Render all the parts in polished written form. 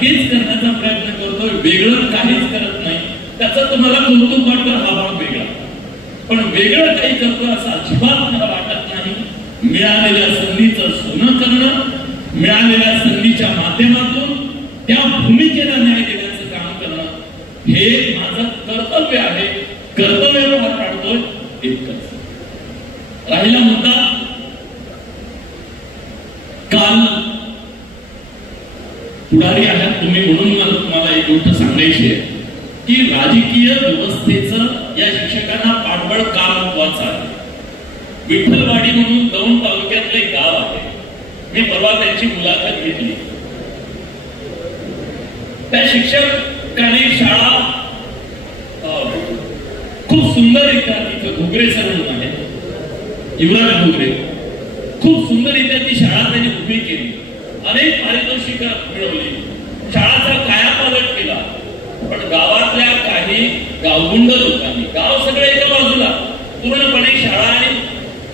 तेच करण्याचा प्रयत्न करतोय, वेगळं काहीच करत नाही. त्याचं तुम्हाला कौतुक वाटतं, हा भाग वेगळा. पण वेगळं काही करतोय असं अजिबात मला वाटत नाही. मिळालेल्या संधीचं सोनं करणं, मिळालेल्या संधीच्या माध्यमातून त्या भूमिकेला न्याय देण्याचं काम करणं हे माझं कर्तव्य आहे. कर्तव्य पार पाडतोय इतकंच. राहिला मुद्दा काल पुढारी आहात तुम्ही म्हणून मला तुम्हाला एक गोष्ट सांगायची आहे की राजकीय व्यवस्थेचं या शिक्षकांना पाठबळ का महत्वाचं आहे. विठ्ठलवाडी म्हणून दौंड तालुक्यातलं एक गाव आहे. मी परवा त्यांची मुलाखत घेतली. त्या शिक्षकांनी शाळा खूप सुंदररित्या तिथं घुगरे सर म्हणून आहे, युवराज घुगरे, खूप सुंदररित्या ती शाळा त्यांनी उभी केली. अनेक पारितोषिक मिळवली, शाळाचा कायापालट केला. पण गावातल्या काही गावगुंड लोकांनी, गाव सगळे एका बाजूला पूर्णपणे शाळा आणि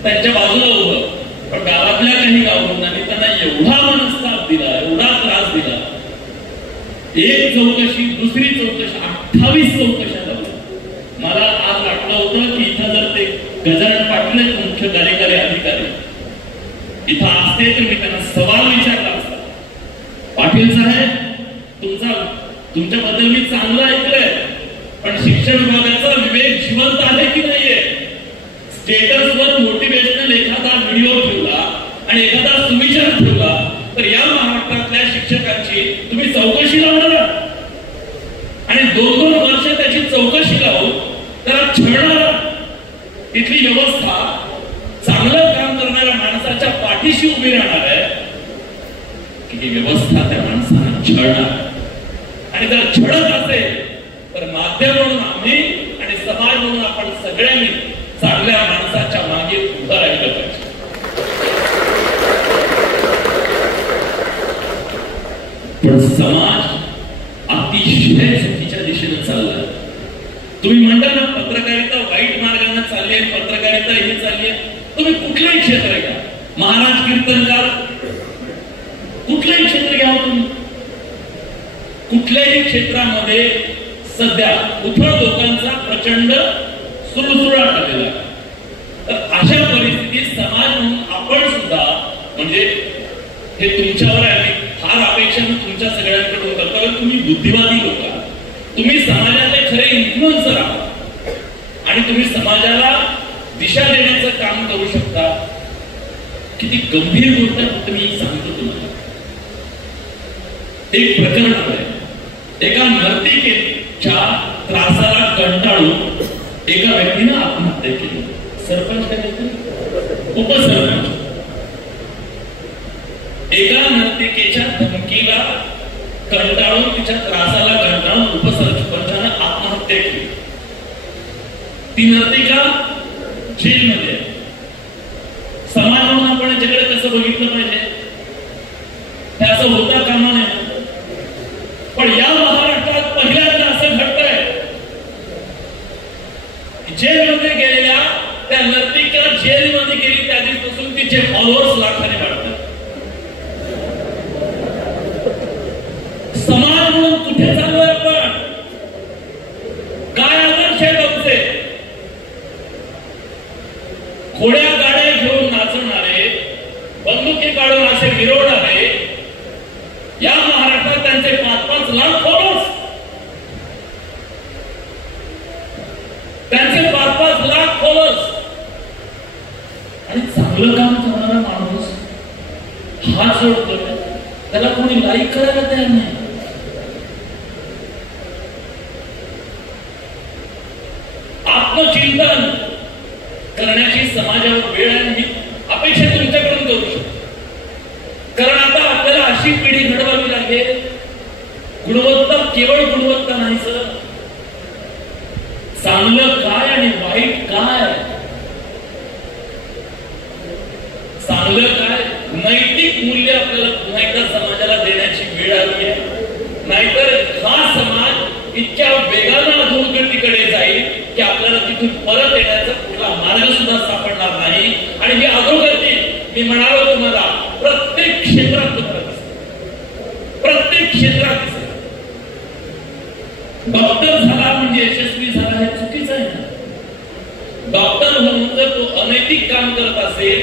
त्यांच्या बाजूला उभं, पण गावातल्या काही गावगुंडांनी त्यांना एवढा मनस्ताप दिला, एवढा त्रास दिला. एक चौकशी, दुसरी चौकशी, 28 चौकशा झाल्या. मला आज वाटलं होतं की इथं जर ते गजानन पाटील मुख्य कार्यकारी अधिकारी इथं असते तर मी त्यांना सवाल विचारला असता. पाटील साहेब, तुमच्याबद्दल मी चांगलं ऐकलंय, पण शिक्षण विभागाचा विवेक जिवंत आहे की नाहीये? स्टेटसवर मोटिवेशनल एखादा व्हिडिओ ठेवला आणि एखादा सुविचार ठेवला तर या महाराष्ट्रातल्या शिक्षकांची तुम्ही चौकशी लावणार आणि 2-2 वर्ष त्याची चौकशी लावून त्याला छळणार. तिथली व्यवस्था चांगलं काम करणाऱ्या माणसाच्या पाठीशी उभी राहणार आहे की ही व्यवस्था त्या माणसाला छळणार. आणि जर छळत असेल तर माध्यम म्हणून आम्ही आणि समाज म्हणून आपण सगळ्यांनी चांगल्या माणसाच्या मागे उभं राहिलं पाहिजे. पण समाज अतिशय चुकीच्या दिशेने चाललाय. तुम्ही म्हणता ना पत्रकारिता वाईट मार्गाने चालली आहे, पत्रकारिता ही चालली आहे. तुम्ही कुठलंही क्षेत्र घ्या, महाराज कीर्तनकार, कुठलंही क्षेत्र घ्या, तुम्ही कुठल्याही क्षेत्रामध्ये सध्या उथळ लोकांचा प्रचंड सुळसुळाट आलेला. तर अशा परिस्थितीत समाज म्हणून आपण सुद्धा, म्हणजे हे तुमच्यावर आहे, फार अपेक्षा मी तुमच्या सगळ्यांकडून करतो. तुम्ही बुद्धिवादी लोक आहात, तुम्ही समाजाचे खरे इन्फ्लुएन्सर आहात आणि तुम्ही समाजाला दिशा देण्याचं काम करू शकता. किती गंभीर गोष्ट मी सांगतो तुम्हाला. एक प्रकरण आहे. एका नर्तिकेच्या त्रासाला कंटाळून एका व्यक्तीने आत्महत्या केली. सरपंच काय म्हणतो, उपसरपंच. एका नर्तिकेच्या धमकीला कंटाळून, तिच्या त्रासाला कंटाळून उपसरपंचाने आत्महत्या केली. ती नर्तिका जेलमध्ये. समाज म्हणून आपण याच्याकडे कसं बघितलं पाहिजे? हे असं होता कामा नये. पण या महाराष्ट्रात पहिल्यांदा असं घडतंय, जेलमध्ये गेलेल्या त्या नर्तिका जेलमध्ये गेली त्या दिवसापासून तिचे फॉलोअर्स लाखाने वाढतात. समाज म्हणून कुठे चाललोय आपण? काय आदर्श आहे आमचे? घोड्या गाड्या घेऊन नाचणारे, बंदुकी काढून असे मिरवणारे, या महाराष्ट्रात त्यांचे 5-5 लाख फॉलोअर्स, त्यांचे 5-5 लाख फॉलोअर्स. आणि चांगलं काम करणारा माणूस हा सोडतो, त्याला कोणी लाईक करायला तयार नाही. आत्मचिंतन करण्याची समाजावर वेळ आहे. ही अपेक्षा तुमच्याकडून करू शकतो. कारण आता आपल्याला अशी पिढी घडवावी लागेल, गुणवत्ता, केवळ गुणवत्ता नाही सर, चांगलं काय आणि वाईट काय, चांगलं काय, नैतिक मूल्य आपल्याला पुन्हा एकदा समाजाला देण्याची वेळ आली आहे. नाहीतर हा समाज इतक्या वेगानं अधोगतीकडे जाईल की आपल्याला तिथून परत येण्याचा कुठला मार्ग सुद्धा सापडणार नाही. आणि ही अधोगती मी म्हणालो तुम्हाला प्रत्येक क्षेत्रात, प्रत्येक क्षेत्रात काम करत असेल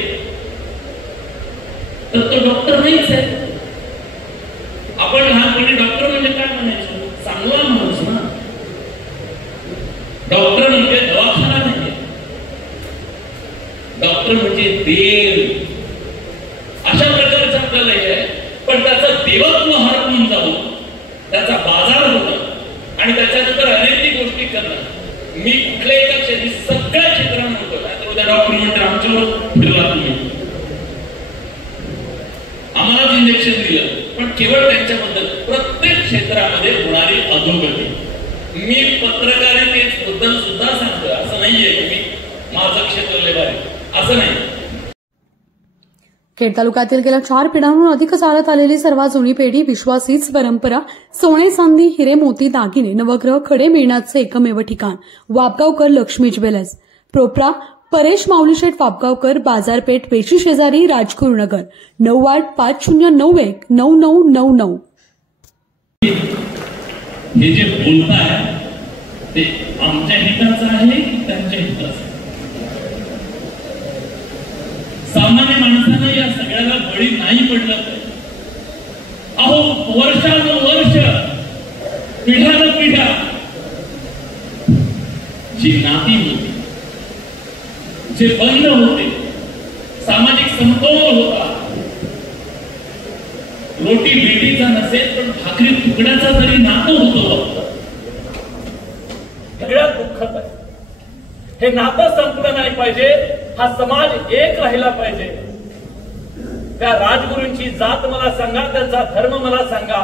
तर तो डॉक्टर नाहीच आहे. आपण लहानपणी डॉक्टर म्हणजे काय म्हणायचो? चांगला माणूस ना. डॉक्टर म्हणजे दवाखाना नाही, डॉक्टर म्हणजे देव. अशा प्रकारचा आपल्याला आहे. पण त्याचा देवत्व हरपून जाऊन त्याचा बाजार होणं आणि त्याच्यानंतर अनेक गोष्टी करणं. मी कुठल्या एका सगळ्या क्षेत्रांमध्ये तर उद्या डॉक्टर म्हणते आमच्यावर फिरला तुम्ही, आम्हालाच इंजेक्शन दिलं. पण केवळ त्यांच्याबद्दल प्रत्येक क्षेत्रामध्ये होणारी अधोगती. मी पत्रकारितेबद्दल सुद्धा सांगतो, असं नाहीये की मी माझं क्षेत्र लय भारी, असं नाही. खेड तालुक्यातील गेल्या 4 पिढ्यांहून अधिक चालत आलेली सर्वात जुनी पेढी, विश्वास हीच परंपरा, सोने चांदी हिरे मोती दागिने नवग्रह खडे मिळण्याचे एकमेव ठिकाण वापगावकर लक्ष्मी ज्वेलर्स. प्रोप्रा परेश माऊलीशेठ वापगावकर, बाजारपेठ पेशी शेजारी, राजगुरुनगर, 9850919999. हे जे बोलताय ते आमच्या हिताचं आहे की त्यांच्या हिताचं? सामान्य माणसानं या सगळ्याला बळी नाही पडलं. अहो, वर्षानुवर्ष पिढ्यानं पिढ्या जी नाती होती, जे बंध होते, सामाजिक समतोल होता, रोटी बेटीचा नसेल पण भाकरी तुकड्याचा तरी नातं होतं. सगळ्यात दुःखद आहे. हे नातं संपलं नाही पाहिजे. हा समाज एक राहिला पाहिजे. त्या राजगुरूंची जात मला सांगा, त्यांचा धर्म मला सांगा.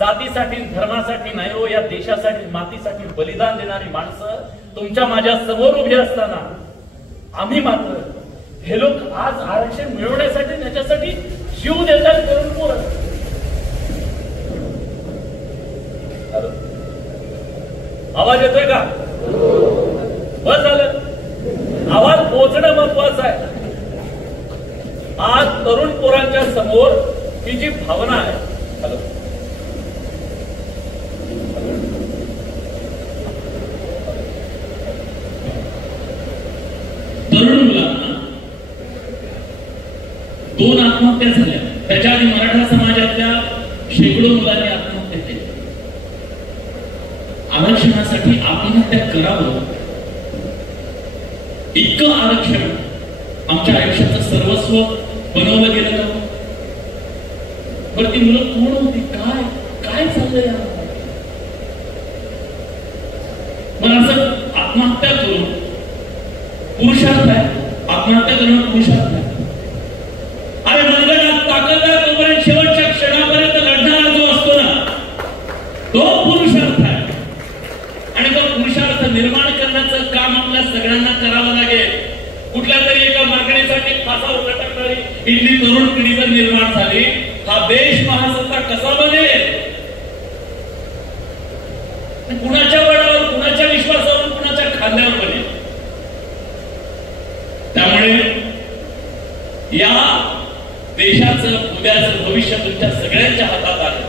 जातीसाठी धर्मासाठी नाही हो, या देशासाठी मातीसाठी बलिदान देणारी माणसं तुमच्या माझ्या समोर उभी असताना आम्ही मात्र हे लोक आज आरक्षण मिळवण्यासाठी त्याच्यासाठी जीव देतात. करून पोर आवाज येतोय का? बस झालं. आवाज पोहोचणं महत्वाचं आहे. आज तरुण पोरांच्या समोर ही जी भावना आहे, तरुण मुलांना 2 आत्महत्या झाल्या. त्याच्या आधी मराठा समाजातल्या शेकडो मुलांनी आत्महत्या केल्या. आरक्षणासाठी आत्महत्या करावं इतकं आरक्षण आमच्या आयुष्याचं सर्वस्व बनवलं गेलं का? बरं, ती मुलं कोण होती? काय काय चाललंय? मला असं आत्महत्या करून पुरुषार्थ आहे. आत्महत्या करणं पुरुषार्थ आहे. अरे मनगटात ताकद आहे तोपर्यंत शेवटच्या क्षणापर्यंत लढणारा जो असतो ना, तो पुरुषार्थ आहे. आणि तो पुरुषार्थ निर्माण करण्याचं काम आपल्या सगळ्यांना करावं लागेल. कुठल्या तरी एका मागणीसाठी फासावर लटकणारी इथली तरुण पिढी जर निर्माण झाली, हा देश महासत्ता कसा बनेल? कुणाच्या बळावर, कुणाच्या विश्वासावर, कुणाच्या खांद्यावर बनेल? त्यामुळे या देशाचं उद्याचं भविष्य तुमच्या सगळ्यांच्या हातात आहे.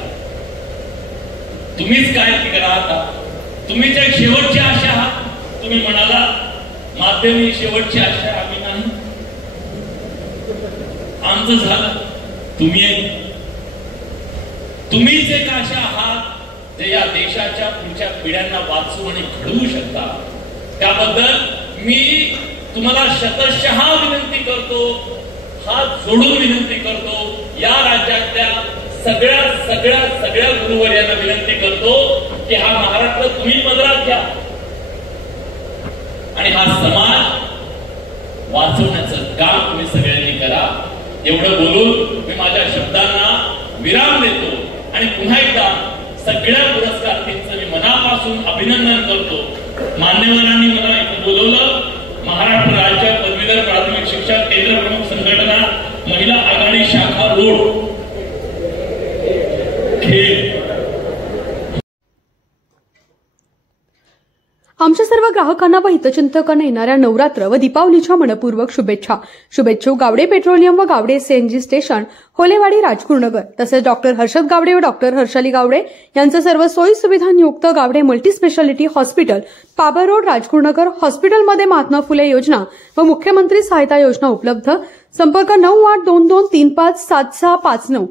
तुम्हीच काय करा. आता तुम्हीच एक शेवटची आशा आहात. तुम्ही म्हणाला माध्यमिक शेवटची आशा आम्ही नाही. आमचं झालं. तुम्हीच एक आशा आहात जे या देशाच्या पुढच्या पिढ्यांना वाचवू आणि घडवू शकता. त्याबद्दल मी तुम्हाला शतशः विनंती करतो, हात जोडून विनंती करतो. या राज्यातल्या सगळ्या सगळ्या सगळ्या गुरुवर्यांना विनंती करतो की हा महाराष्ट्र तुम्ही पदरात घ्या आणि हा समाज वाचवण्याचं काम तुम्ही सगळ्यांनी करा. एवढं बोलून मी माझ्या शब्दांना विराम देतो आणि पुन्हा एकदा सगळ्या पुरस्कारार्थींचं मी मनापासून अभिनंदन करतो. मान्यवरांनी मला इथे बोलवलं. महाराष्ट्र राज्य पदवीधर प्राथमिक शिक्षक केंद्र प्रमुख संघटना महिला आघाडी शाखा रोड खेड. आमच्या सर्व सर्व ग्राहकांना व हितचिंतकांना येणाऱ्या नवरात्र व दीपावलीच्या मनपूर्वक शुभेच्छा. शुभेच्छुक गावडे पेट्रोलियम व गावडे सीएनजी स्टेशन, होलेवाडी, राजगुरुनगर. तसेच डॉक्टर हर्षद गावडे व डॉक्टर हर्षाली गावडे यांचं सर्व सोयी सुविधांयुक्त Gawade multi speciality hospital, Pabal road, Rajgurunagar. हॉस्पिटलमध्ये महात्मा फुले योजना व मुख्यमंत्री सहायता योजना उपलब्ध. संपर्क 9822357659.